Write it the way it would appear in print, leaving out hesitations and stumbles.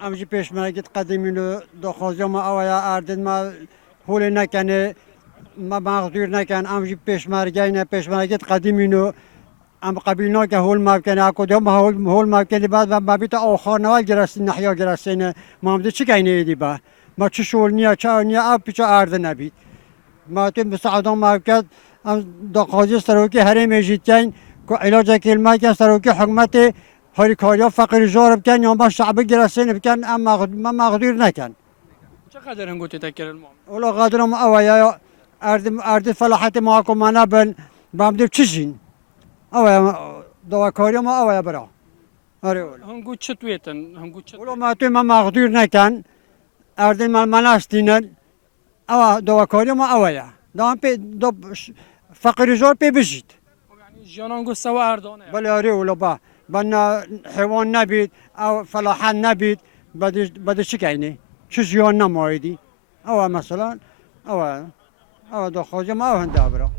امجی پیشمرگی قدیمی رو دخوازی ما آویا اردن ما هول نکنه ما مقدور نکن امجی پیشمرگی نه پیشمرگی قدیمی رو ام قبیل نا که هول ممکنه اکودم هول ممکنه بعد ما بیت آخر نوال گرسین نحیا گرسینه ما هم چی کنی دی با ما چه شول نیا چه نیا آب پیچ اردن نبید ما تو مساعدان ممکن ام دخوازی سروکی هری میجیتین که علاج کلمه که سروکی حکمت هری کاریا فقیر جارب کن یا ما شعب گرسینه بکن ام ما مقدور نکن چقدر هنگوت تکر المام ولا قادرم اویا ارد فلاحت ما کو منا بن بام چیزین اویا دواکاری ما اویا برا آره ولی هنگوت چطویتن هنگوت ولی چطویتن ما تو ما مقدور نکن ارد من استینن او دواکاری ما اویا دام پی دو فقیر زور پی بجید یعنی جیان هنگوت سوا اردانه ولی آره ولی با بنا حیوان نبید او فلاحت نبید بعد چی کنی چه زیان نمایدی او مثلا او دخوازی ما او هنده برا